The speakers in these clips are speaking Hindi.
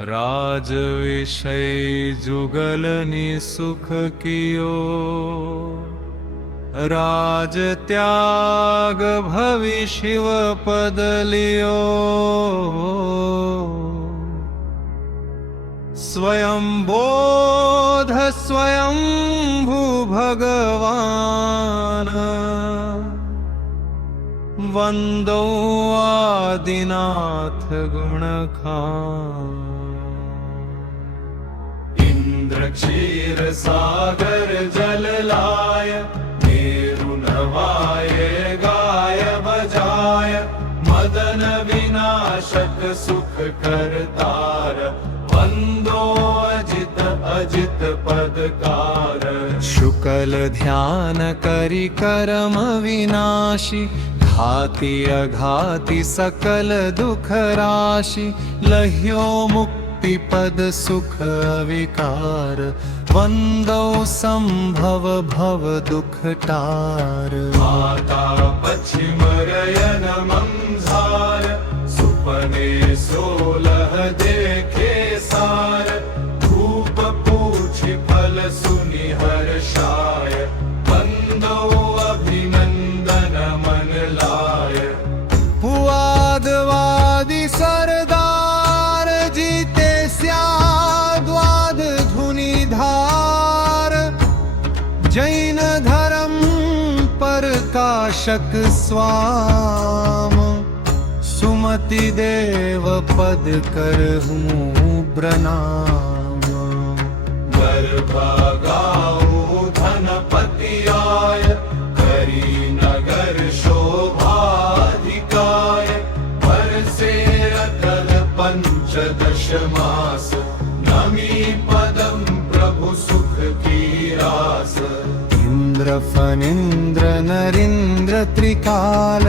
राज विषय जुगलनि सुख कियो, राज त्याग भवि शिव पद लियो। स्वयं बोध स्वयं भू भगवान, वंदो आदिनाथ गुणखान। इंद्र क्षीर सागर जल लाय, मेरु नवाय गाय बजाय। मदन विनाशक सुख करतार, वंदो अजित अजित पदकार। शुक्ल ध्यान करि कर्म विनाशी, घाति अघाति सकल दुख राशि। लह्यो मुक्ति पद सुख विकार, वंदो संभव भव दुख टार। माता पश्चिम रयन मंझार, सुपने 16 देखे सार। धूप पूछि फल सुनि हर्षाय, वंदो अभिनंदन मन लाय। पुआदवादी सरदार, जीते स्याद्वाद धुनि धार। जैन धर्म प्रकाशक स्वाम, सुमति देव पद करहूँ प्रणाम। गर्भ गाऊँ धनपति आय, करी नगर शोभाधिकाय। बरसे अटल पंचदश मास, नमी पदम प्रभु सुख की रास। इंद्र फणींद्र नरेंद्र त्रिकाल,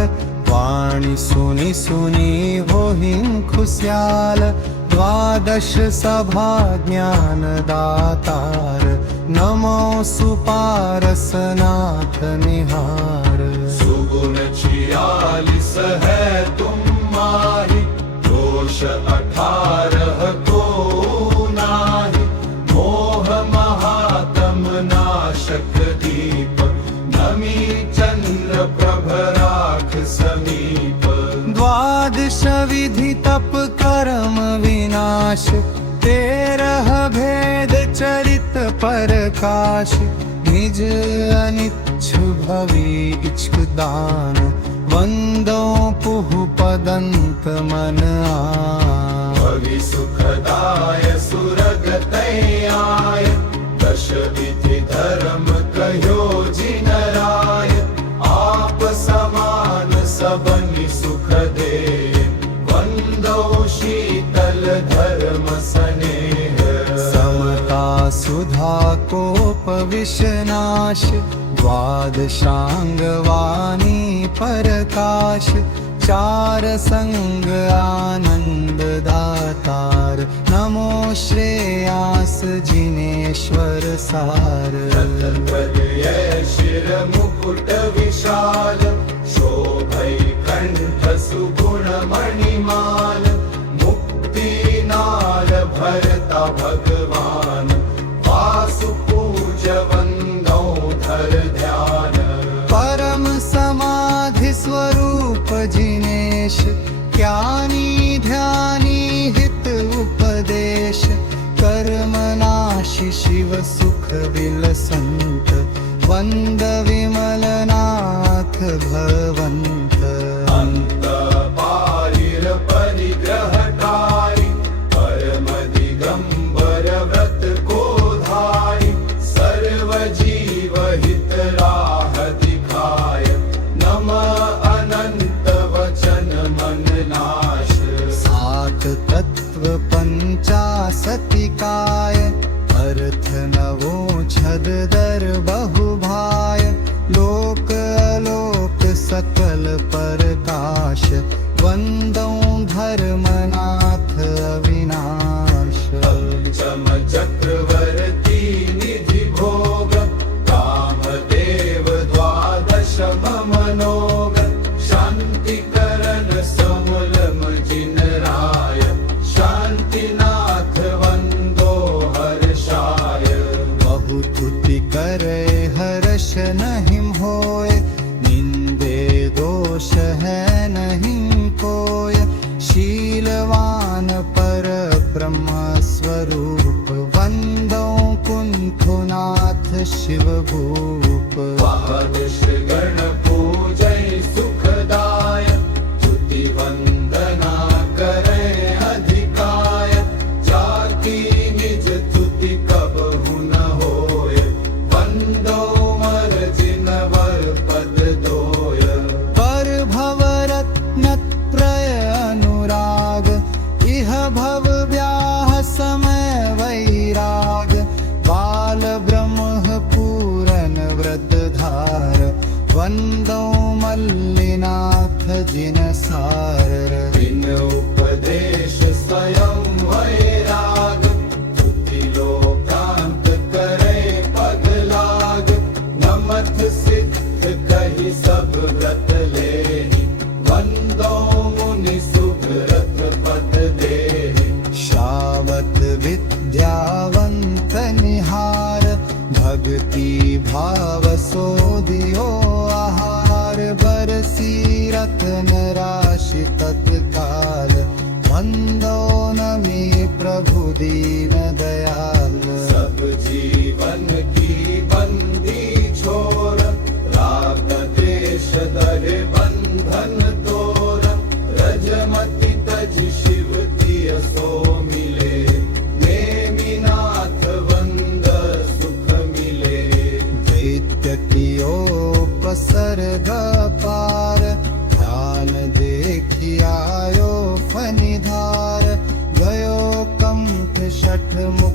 वाणी सुनि सुनि होहिं खुशहाल। द्वादश सभा ज्ञान दातार, नमो सुपारस नाथ निहार। सुगुण 46 है तुम माही, दोष 18 को नाही। मोह महातम नाशक दीप, नमी चंद्र प्रभ राख समीप। द्वादश विधि तप कर्म विनाश, 13 भेद चरित प्रकाश। निज अनिच्छ भवि इच्छ दान, वंदो पुहु पदंत मन आन। भवि सुखदाय सुरगतै आय, 10 विधि धर्म कह्यो जिनराय। आप समान सबनि सुख दे, वंदो शीतल धर्म स्नेह। समता सुधा कोप विषनाश, द्वादशांग वाणी प्रकाश। 4 संग आनंद दातार, नमो श्रेयास जिनेश्वर सार। शिर मुकुट विशाल, शोभै कंठ सुगुण मणिमाल। मुक्ति नाल भरता भगवान, वासु पूज वंदो धर ध्यान। परम समाधि स्वरूप जिनेश, ज्ञानी ध्यानी हित उपदेश। कर्मनाशि शिव सुख विलसंत, वंद विमलनाथ भवंत। अंत पारिर परिग्रहकारी, परम दिगंबर व्रत को धारी। सर्व जीव हित राह दिखाय, नमः अनंत वचन मन नाश। 7 तत्व 85 काय, अर्थ नवो छद दर बहुभाय। लोक अलोक सकल प्रकाश, वंदो धर्मनाथ अविनाश। पंचम चक्रवर्ती निधि भोग, कामदेव 12 मनोग। शांति करण समूलम जिन राय, शांतिनाथ ब्रह्मस्वरूप वन्दो कुण्ठुनाथ शिवभूप द्वादश गण पूजै सुखदाय स्तुति वंदना करे अधिकाय जाकी निज स्तुति कबहु न होय वंदो मर जिनवर पद दोय पर भवरत्नत्रय अनुराग इह भव व्याह समय वैराग बाल ब्रह्म पूरन व्रतधार वन्दो मल्लिनाथ जिनसार बिन उपदेश स्वयं वैराग स्तुति लोकांत करे पद लाग नमथ सिद्ध कहि सब व्रत लेहि वंदो मुनि सुब्रत पद देहि श्रावत विद्यावंत निहार भक्ति भाव सोदियो आहार बरसी रत्न राशि तत्काल वंदो नमि प्रभु दीन दयाल सब जीवन की बंदी छोर राग देश दर बंधन तोर रजमति तज शिव तिय सो मिले नेमिनाथ वंद सुख मिले दैत्य कियोपसर्ग पार ध्यान देखियायो फनिधार गयो कंठ शठ मुख